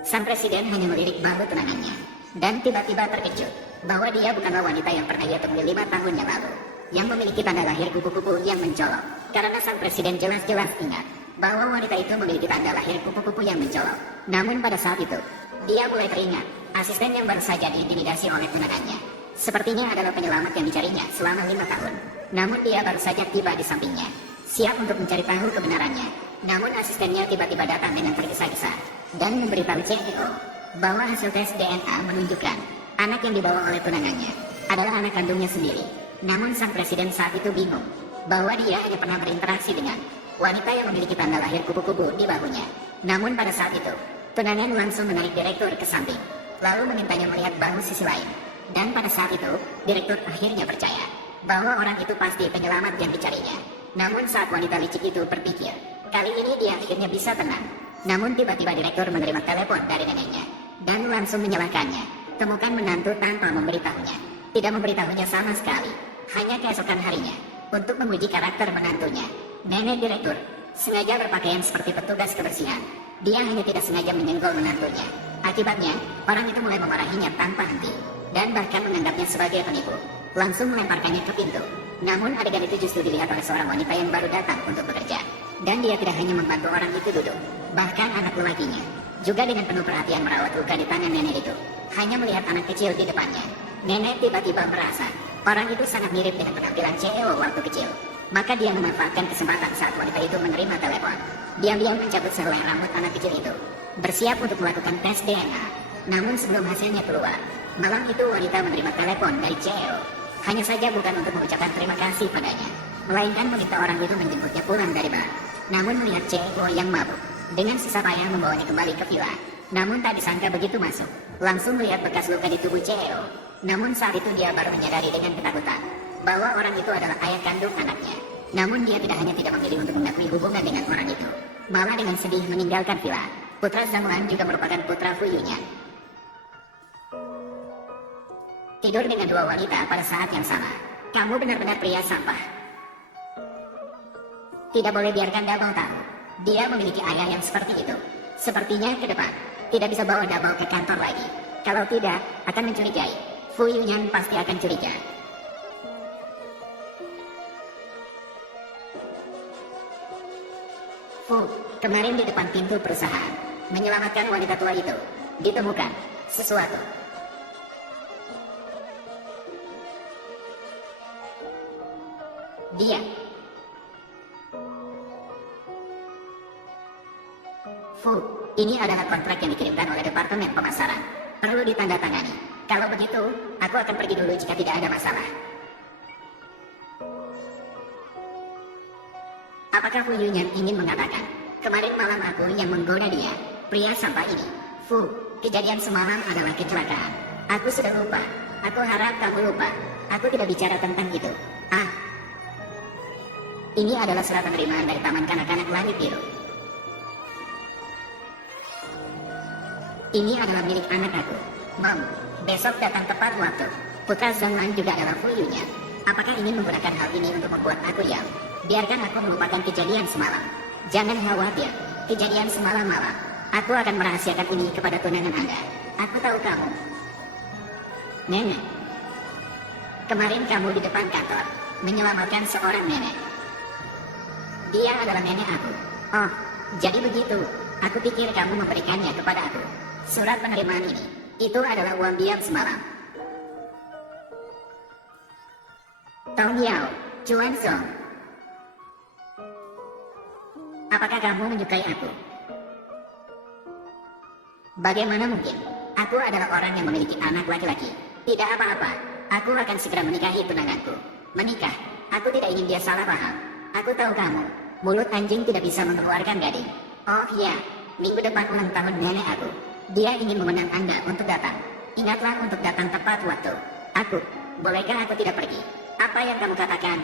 Sang presiden hanya melirik bahu tunangannya, dan tiba-tiba terkejut bahwa dia bukanlah wanita yang pernah ia temui 5 tahun yang lalu, yang memiliki tanda lahir kupu-kupu yang mencolok. Karena sang presiden jelas-jelas ingat bahwa wanita itu memiliki tanda lahir kupu-kupu yang mencolok. Namun pada saat itu, dia mulai teringat asisten yang baru saja diintimidasi oleh tunangannya. Sepertinya adalah penyelamat yang dicarinya selama 5 tahun. Namun dia baru saja tiba di sampingnya, siap untuk mencari tahu kebenarannya. Namun asistennya tiba-tiba datang dengan tergesa-gesa dan memberitahu CEO bahwa hasil tes DNA menunjukkan anak yang dibawa oleh tunangannya adalah anak kandungnya sendiri. Namun sang presiden saat itu bingung bahwa dia hanya pernah berinteraksi dengan wanita yang memiliki tanda lahir kupu-kupu di bahunya. Namun pada saat itu, tunangan langsung menarik direktur ke samping, lalu memintanya melihat bahu sisi lain. Dan pada saat itu, direktur akhirnya percaya bahwa orang itu pasti penyelamat yang dicarinya. Namun saat wanita licik itu berpikir, kali ini dia akhirnya bisa tenang. Namun tiba-tiba direktur menerima telepon dari neneknya, dan langsung menyalahkannya. Temukan menantu tanpa memberitahunya. Tidak memberitahunya sama sekali, hanya keesokan harinya, untuk menguji karakter menantunya. Nenek direktur sengaja berpakaian seperti petugas kebersihan. Dia hanya tidak sengaja menyenggol menantunya. Akibatnya, orang itu mulai memarahinya tanpa henti, dan bahkan menganggapnya sebagai penipu. Langsung melemparkannya ke pintu. Namun adegan itu justru dilihat oleh seorang wanita yang baru datang untuk bekerja. Dan dia tidak hanya membantu orang itu duduk, bahkan anak lelakinya juga dengan penuh perhatian merawat luka di tangan nenek itu. Hanya melihat anak kecil di depannya, nenek tiba-tiba merasa orang itu sangat mirip dengan penampilan CEO waktu kecil. Maka dia memanfaatkan kesempatan saat wanita itu menerima telepon. Diam-diam mencabut sehelai rambut anak kecil itu, bersiap untuk melakukan tes DNA. Namun sebelum hasilnya keluar, malam itu wanita menerima telepon dari CEO. Hanya saja bukan untuk mengucapkan terima kasih padanya, melainkan meminta orang itu menjemputnya pulang dari bar. Namun melihat CEO yang mabuk, dengan susah payah membawanya kembali ke villa. Namun tak disangka begitu masuk, langsung melihat bekas luka di tubuh CEO. Namun saat itu dia baru menyadari dengan ketakutan bahwa orang itu adalah ayah kandung anaknya. Namun dia tidak hanya tidak memilih untuk mengakui hubungan dengan orang itu, malah dengan sedih meninggalkan villa. Putra Zhanglan juga merupakan putra Fu Yunya. Tidur dengan 2 wanita pada saat yang sama. Kamu benar-benar pria sampah. Tidak boleh biarkan Dabao tahu dia memiliki ayah yang seperti itu. Sepertinya ke depan tidak bisa bawa Dabao ke kantor lagi. Kalau tidak, akan mencurigai. Fu Yunya pasti akan curiga. Fu, kemarin di depan pintu perusahaan, menyelamatkan wanita tua itu, ditemukan sesuatu. Dia. Fu, ini adalah kontrak yang dikirimkan oleh Departemen Pemasaran. Perlu ditandatangani. Kalau begitu, aku akan pergi dulu jika tidak ada masalah. Apakah Fu Yunya ingin mengatakan, kemarin malam aku yang menggoda dia, pria sampah ini? Fu, kejadian semalam adalah kecelakaan. Aku sudah lupa. Aku harap kamu lupa. Aku tidak bicara tentang itu. Ini adalah surat penerimaan dari Taman Kanak-kanak Langit Biru. Ini adalah milik anak aku, Mom. Besok datang tepat waktu. Putra Zhanglan juga adalah Fu Yunya. Apakah ingin menggunakan hal ini untuk membuat aku diam? Biarkan aku melupakan kejadian semalam. Jangan khawatir, kejadian semalam malam. Aku akan merahasiakan ini kepada tunangan Anda. Aku tahu kamu. Nenek. Kemarin kamu di depan kantor, menyelamatkan seorang nenek. Dia adalah nenek aku. Oh, jadi begitu. Aku pikir kamu memberikannya kepada aku. Surat penerimaan ini, itu adalah uang diam semalam. Tong Yao, Chuan Zong. Apakah kamu menyukai aku? Bagaimana mungkin? Aku adalah orang yang memiliki anak laki-laki. Tidak apa-apa. Aku akan segera menikahi tunanganku. Menikah. Aku tidak ingin dia salah paham. Aku tahu kamu. Mulut anjing tidak bisa mengeluarkan gading. Oh iya, minggu depan ulang tahun nenek aku. Dia ingin mengundang Anda untuk datang. Ingatlah untuk datang tepat waktu. Aku, bolehkah aku tidak pergi? Apa yang kamu katakan?